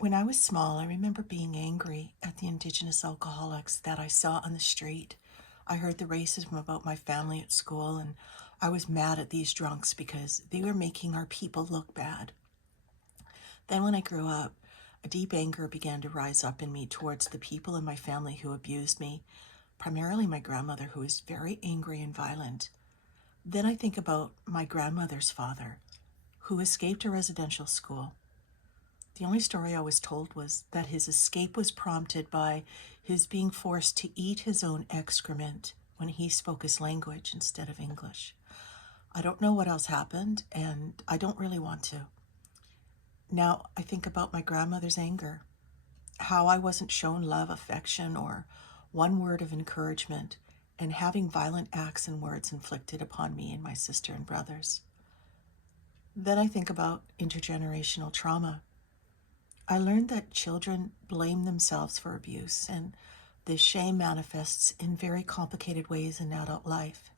When I was small, I remember being angry at the Indigenous alcoholics that I saw on the street. I heard the racism about my family at school, and I was mad at these drunks because they were making our people look bad. Then, when I grew up, a deep anger began to rise up in me towards the people in my family who abused me, primarily my grandmother, who was very angry and violent. Then I think about my grandmother's father, who escaped a residential school. The only story I was told was that his escape was prompted by his being forced to eat his own excrement when he spoke his language instead of English. I don't know what else happened, and I don't really want to. Now I think about my grandmother's anger, how I wasn't shown love, affection, or one word of encouragement, and having violent acts and words inflicted upon me and my sister and brothers. Then I think about intergenerational trauma. I learned that children blame themselves for abuse, and this shame manifests in very complicated ways in adult life.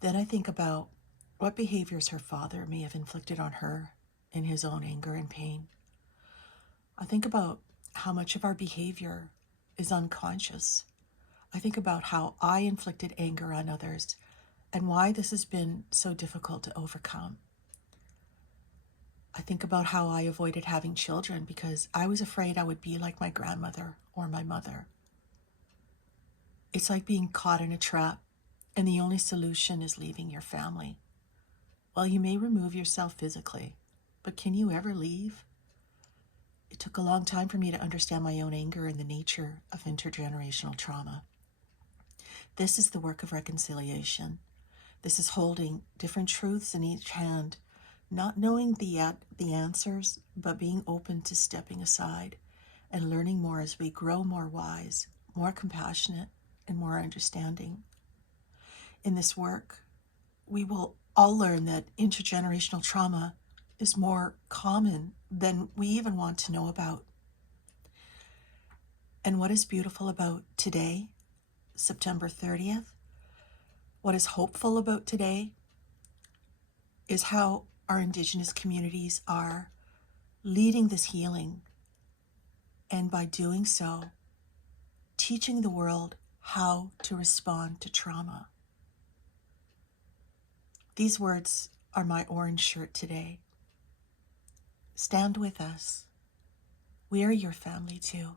Then I think about what behaviors her father may have inflicted on her in his own anger and pain. I think about how much of our behavior is unconscious. I think about how I inflicted anger on others and why this has been so difficult to overcome. I think about how I avoided having children because I was afraid I would be like my grandmother or my mother. It's like being caught in a trap, and the only solution is leaving your family. Well, you may remove yourself physically, but can you ever leave? It took a long time for me to understand my own anger and the nature of intergenerational trauma. This is the work of reconciliation. This is holding different truths in each hand, not knowing the answers, but being open to stepping aside and learning more as we grow more wise, more compassionate, and more understanding. In this work, we will all learn that intergenerational trauma is more common than we even want to know about. And what is beautiful about today, September 30th, what is hopeful about today is how our Indigenous communities are leading this healing, and by doing so, teaching the world how to respond to trauma. These words are my orange shirt today. Stand with us. We are your family too.